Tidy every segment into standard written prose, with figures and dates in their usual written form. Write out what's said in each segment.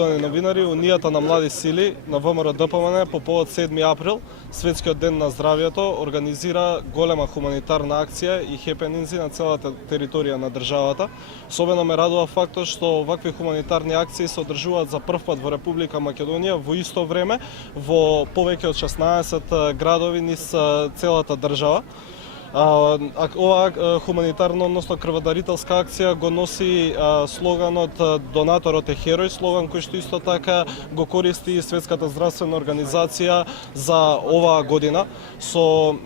Новинари, Унијата на млади сили на ВМРО ДПМН по повод 7 април, Светскиот ден на здравието, организира голема хуманитарна акција и хепенинзи на целата територија на државата. Особено ме радува фактот што вакви хуманитарни акции се одржуваат за прв пат во Република Македонија во исто време во повеќе од 16 градови низ целата држава. Ова хуманитарна, односно крводарителска акција го носи слоганот "Донаторот е херој", слоган кој што исто така го користи и Светската здравствена организација за оваа година. Со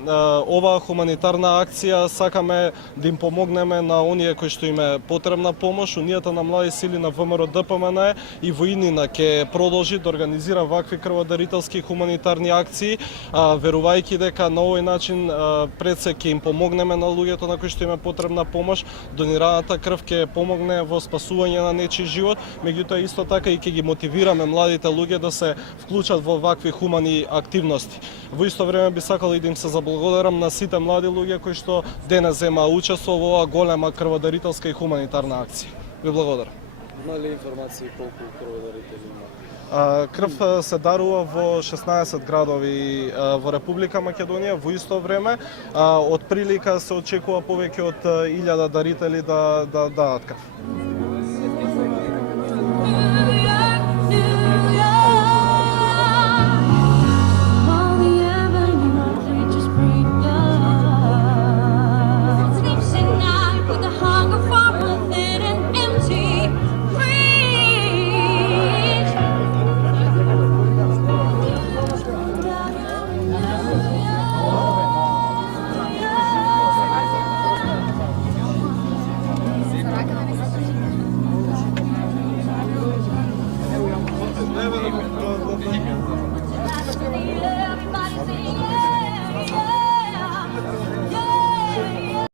оваа хуманитарна акција сакаме да им помогнеме на оние кои што им е потребна помош. Унијата на млади сили на ВМРО ДПМН и во иднина ќе продолжи да организира вакви крводарителски хуманитарни акции, верувајќи дека на овој начин пред се ќе им помогнеме на луѓето на кои што им е потребна помош. Донираната крв ќе помогне во спасување на нечи живот, меѓутоа исто така и ќе ги мотивираме младите луѓе да се вклучат во вакви хумани активности. Во исто време би сакал и да им се заблагодарам на сите млади луѓе кои што денес земаа учество во оваа голема крводарителска и хуманитарна акција. Ви благодарам. Има ли информации колку крводарители има? Крв се дарува во 16 градови во Република Македонија во исто време. Од прилика се очекува повеќе од 1000 дарители да дадат крв.